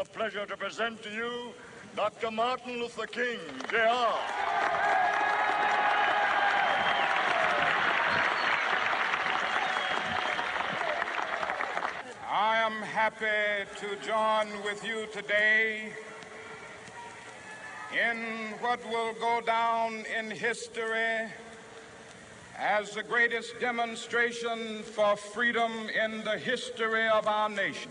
the pleasure to present to you Dr. Martin Luther King, Jr. I am happy to join with you today in what will go down in history as the greatest demonstration for freedom in the history of our nation.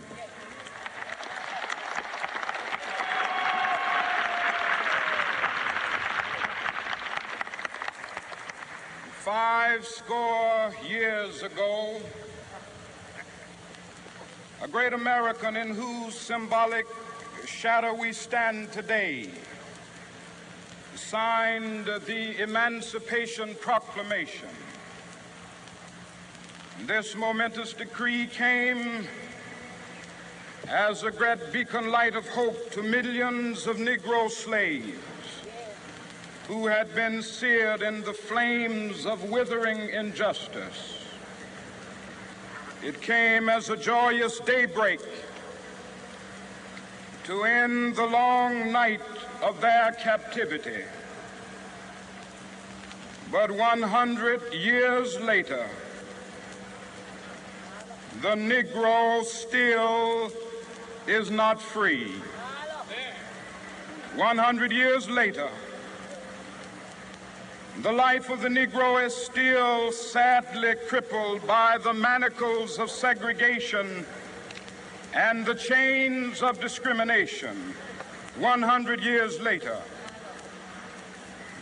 Five score years ago, a great American in whose symbolic shadow we stand today signed the Emancipation Proclamation. This momentous decree came as a great beacon light of hope to millions of Negro slaves who had been seared in the flames of withering injustice. It came as a joyous daybreak to end the long night of their captivity. But 100 years later, the Negro still is not free. 100 years later, the life of the Negro is still sadly crippled by the manacles of segregation and the chains of discrimination. 100 years later,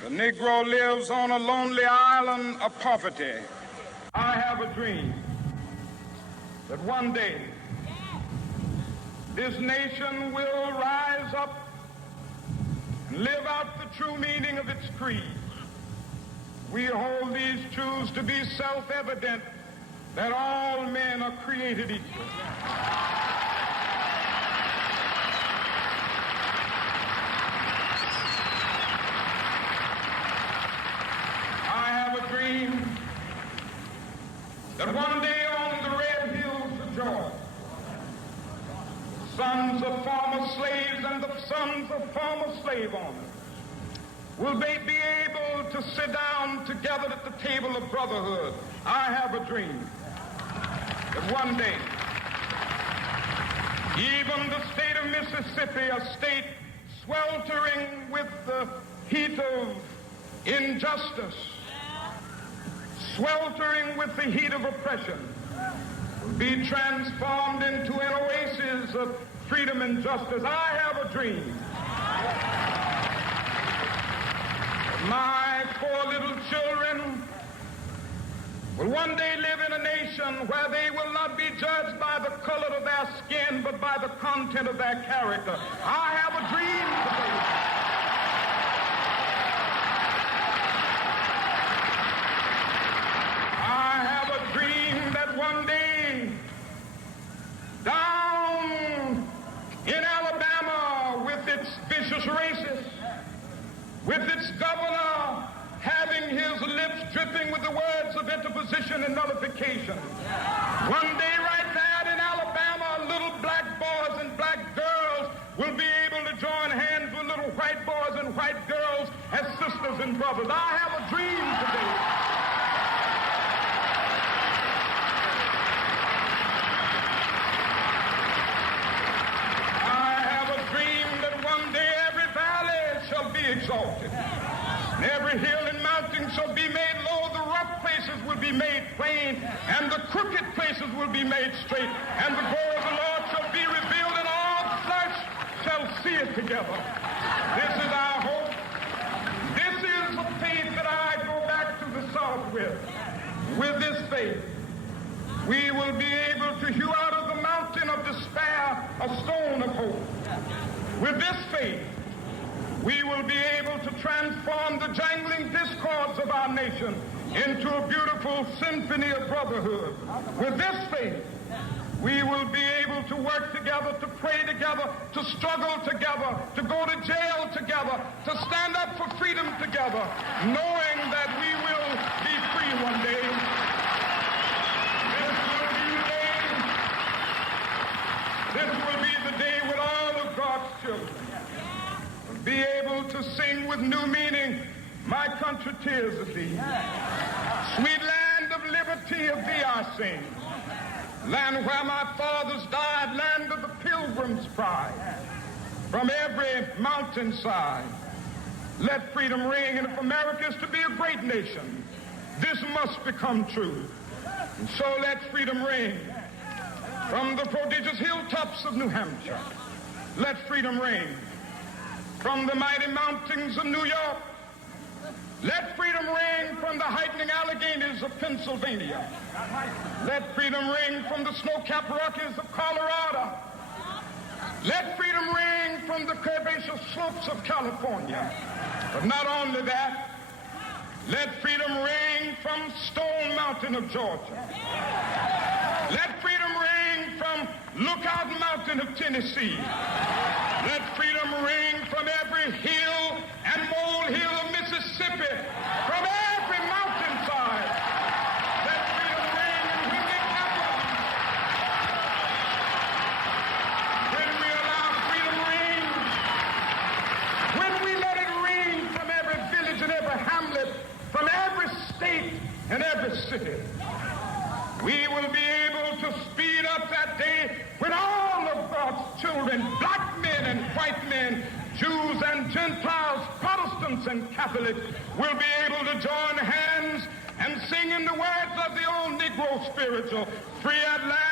the Negro lives on a lonely island of poverty. I have a dream that one day this nation will rise up and live out the true meaning of its creed. We hold these truths to be self-evident, that all men are created equal. I have a dream that one day on the red hills of Georgia, sons of former slaves and the sons of former slave owners will they be able to sit down together at the table of brotherhood. I have a dream that one day, even the state of Mississippi, a state sweltering with the heat of injustice, sweltering with the heat of oppression, will be transformed into an oasis of freedom and justice. I have a dream. My four little children will one day live in a nation where they will not be judged by the color of their skin, but by the content of their character. I have a dream today. I have a dream that one day, down in Alabama, with its vicious racists, with its governor having his lips dripping with the words of interposition and nullification. One day right there in Alabama, little black boys and black girls will be able to join hands with little white boys and white girls as sisters and brothers. I have a dream today. Exalted. And every hill and mountain shall be made low, the rough places will be made plain, and the crooked places will be made straight, and the glory of the Lord shall be revealed, and all flesh shall see it together. This is our hope. This is the faith that I go back to the South with. With this faith, we will be able to hew out of the mountain of despair a stone of hope. With this faith, we will be able to transform the jangling discords of our nation into a beautiful symphony of brotherhood. With this faith, we will be able to work together, to pray together, to struggle together, to go to jail together, to stand up for freedom together, knowing that we will be free one day. This will be the day when all of God be able to sing with new meaning, my country, tears of thee. Sweet land of liberty, of thee I sing. Land where my fathers died, land of the pilgrim's pride. From every mountainside, let freedom ring. And if America is to be a great nation, this must become true. And so let freedom ring. From the prodigious hilltops of New Hampshire, let freedom ring. From the mighty mountains of New York, let freedom ring. From the heightening Alleghenies of Pennsylvania, let freedom ring. From the snow-capped Rockies of Colorado, let freedom ring. From the curvaceous slopes of California. But not only that, let freedom ring from Stone Mountain of Georgia. Let freedom ring from Lookout Mountain of Tennessee. Let freedom ring from every hill and molehill of Mississippi, from every mountainside. Let freedom ring, and when it happens, when we allow freedom ring, when we let it ring from every village and every hamlet, from every state and every city, we will be able to speed up that day when all of God's children, black men and white men, Jews and Gentiles, Protestants and Catholics, will be able to join hands and sing in the words of the old Negro spiritual, free at last.